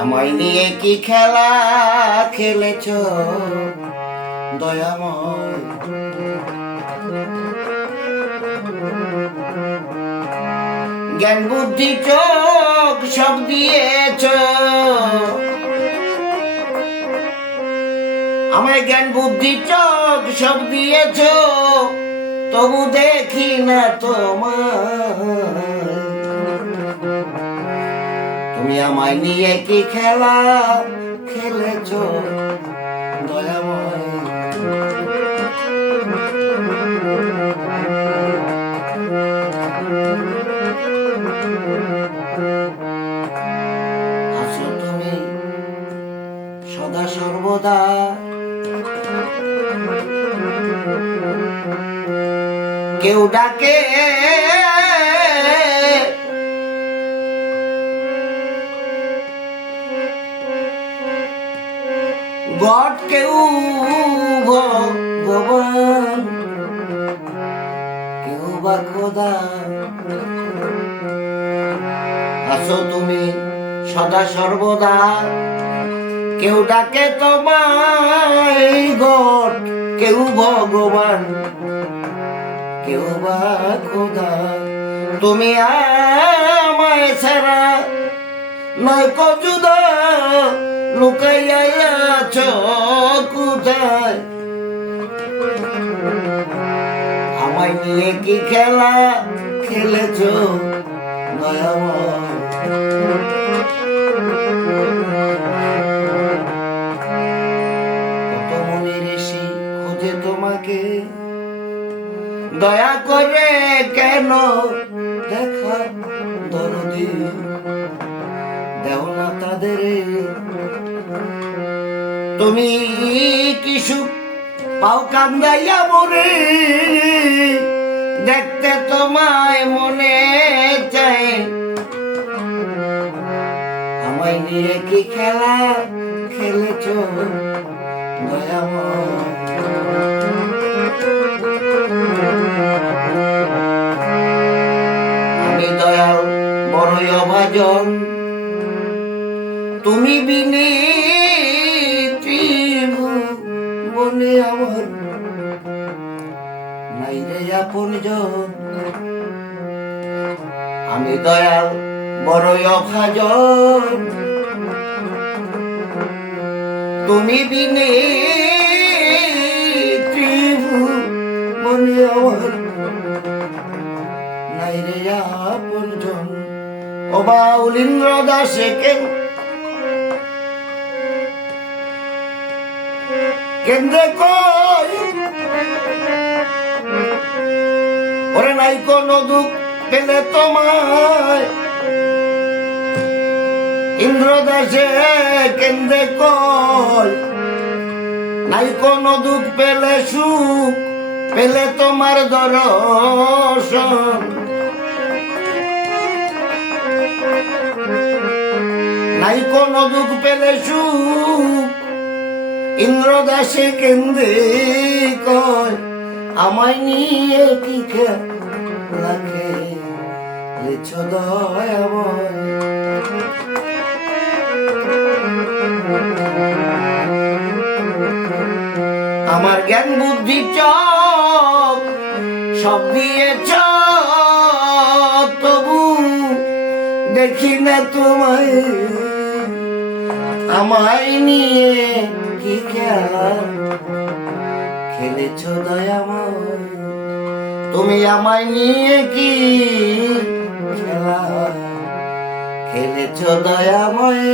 আমায় নিয়ে কি খেলা খেলেছ? দয়াময়। জ্ঞান, বুদ্ধি, চোখ সব দিয়েছ। আমায় জ্ঞান, বুদ্ধি, চোখ সব দিয়েছ। তবু দেখি না তোমার তুমি আমায় নিয়ে কি খেলা? খেলেছ? দয়াময়। আছো সদা সর্বদা। কেউ ডাকে কেউ কেউ বা খোদা? আসো তুমি সদা সর্বদা। কেউ ডাকে তোমায় গড, কেউ ভগবান। কেউ বা খোদা, তুমি আমায় ছাড়া নয় লুকাইয়া আছো কোথায়? আমায় নিয়ে কি খেলা খেলেছ? তোমাকে? দয়া করে কেন দেখা দরদি? দেও না তাদের। তুমি কি সুখ পাও কান্দাইয়া মরে দেখতে তোমায় মনে চাই আমায় নিয়ে কি খেলা খেলেছ? আমি দয়াল, বড়ই অভাজন। তুমি বিনে মনে আমার নাই রে আপন আমি দয়াল, বড়ই অভাজন তুমি বিনে মনে আমার নাই রে আপন জন। ও বাউলিন্দ্র দাসে কেন কেন্দ্রে কই? ওরে নাই কোনো দুঃখ পেলে তোমায়। ইন্দ্রদাসে কেন্দ্রে কই? নাই কোনো দুঃখ পেলে সুখ পেলে তোমার দর্শন। নাই কোনো দুঃখ পেলে সুখ ইন্দ্রদাসে কেন্দ্রে কয়, আমায় নিয়ে কি লাগে? আমার জ্ঞান বুদ্ধি চক, সব দিয়েছ তবু দেখি না তোমায়। আমায় নিয়ে কি খেলা? খেলেছ দয়াময় তুমি আমায় নিয়ে কি খেলা? খেলেছ দয়াময়